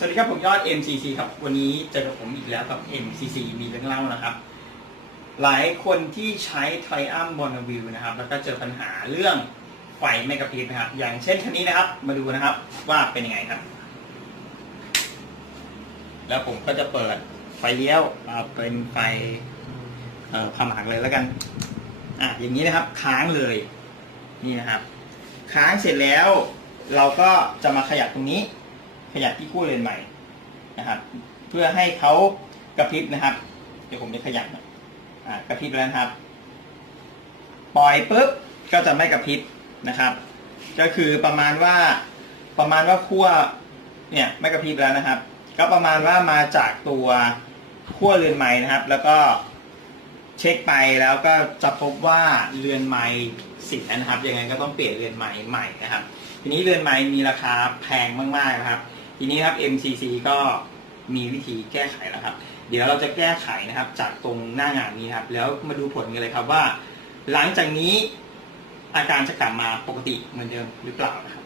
สวัสดีครับผมยอด MCC ครับวันนี้เจอกับผมอีกแล้วกับ MCC มีเรื่องเล่านะครับ หลายคนที่ใช้ Triumph Bonneville นะครับ แล้วก็เจอปัญหาเรื่องไฟไม่กระพริบนะครับ อย่างเช่นคันนี้นะครับ มาดูนะครับว่าเป็นยังไงครับ แล้วผมก็จะเปิดไฟเลี้ยวเอาเป็นไฟเอ่อความหางเลยแล้วกัน อะอย่างนี้นะครับ ค้างเลย นี่นะครับ ค้างเสร็จแล้ว เราก็จะมาขยับตรงนี้ ขยับที่คู่เลนใหม่นะครับ เพื่อให้เขากระพริบนะครับ เดี๋ยวผมจะขยับกระพริบแล้วนะครับ ปล่อยปุ๊บก็จะไม่กระพริบนะครับ ก็คือประมาณว่าประมาณว่าขั้วเนี่ยไม่กระพริบแล้วนะครับ ก็ประมาณว่ามาจากตัวขั้วเรือนไม้นะครับ แล้วก็เช็คไปแล้วก็จะพบว่าเรือนไม้เสียนะครับยังไงก็ต้องเปลี่ยนเรือนไม้ใหม่นะครับ ทีนี้เรือนไม้มีราคาแพงมากๆนะครับ ทีนี้ครับ MCC ก็มีวิธีแก้ไขแล้วครับ เดี๋ยวเราจะแก้ไขนะครับ จากตรงหน้างานนี้ครับ แล้วมาดูผลกันเลยครับว่า หลังจากนี้อาการจะกลับมาปกติเหมือนเดิมหรือเปล่านะครับ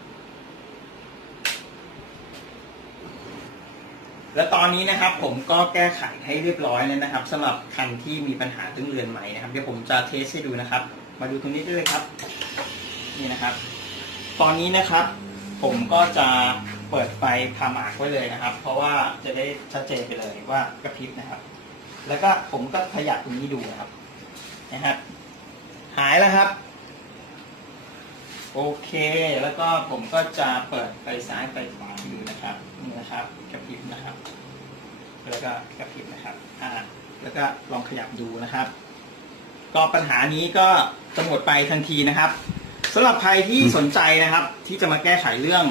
และตอนนี้นะครับ ผมก็แก้ไขให้เรียบร้อยแล้วนะครับสำหรับคันที่มีปัญหาเรื่องเรือนไหมนะครับเดี๋ยวผมจะเทสให้ดูนะครับ มาดูตรงนี้ด้วยครับ นี่นะครับ ตอนนี้นะครับ ผมก็จะ เปิดไฟพามากไว้เลยนะครับ เพราะว่าจะได้ชัดเจนไปเลยว่ากระพริบนะครับ แล้วก็ผมก็ขยับตรงนี้ดูนะครับนะครับ หายแล้วครับ โอเค แล้วก็ผมก็จะเปิดไฟซ้ายไฟขวาดูนะครับนี่นะครับกระพริบนะครับ แล้วก็กระพริบนะครับอ่าแล้วก็ลองขยับดูนะครับ ก็ปัญหานี้ก็จะหมดไปทันทีนะครับสำหรับใครที่สนใจนะครับ ที่จะมาแก้ไขเรื่อง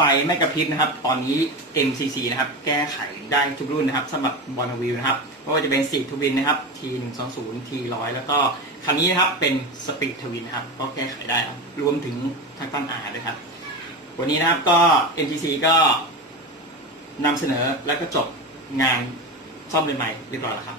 ไฟไม่กระพริบนะครับ ตอนนี้ MCC นะครับ แก้ไขได้ทุกรุ่นนะครับสำหรับบอลวิวนะครับไม่ว่าจะเป็นสีทวินนะครับ T120 T100 แล้วก็คันนี้นะครับเป็นสปีดทวินนะครับ ก็แก้ไขได้ครับ รวมถึงทางตั้งอาด้วยครับ วันนี้นะครับก็ MCC ก็นำเสนอแล้วก็จบงานซ่อมเรนใหม่เรียบร้อยแล้วครับ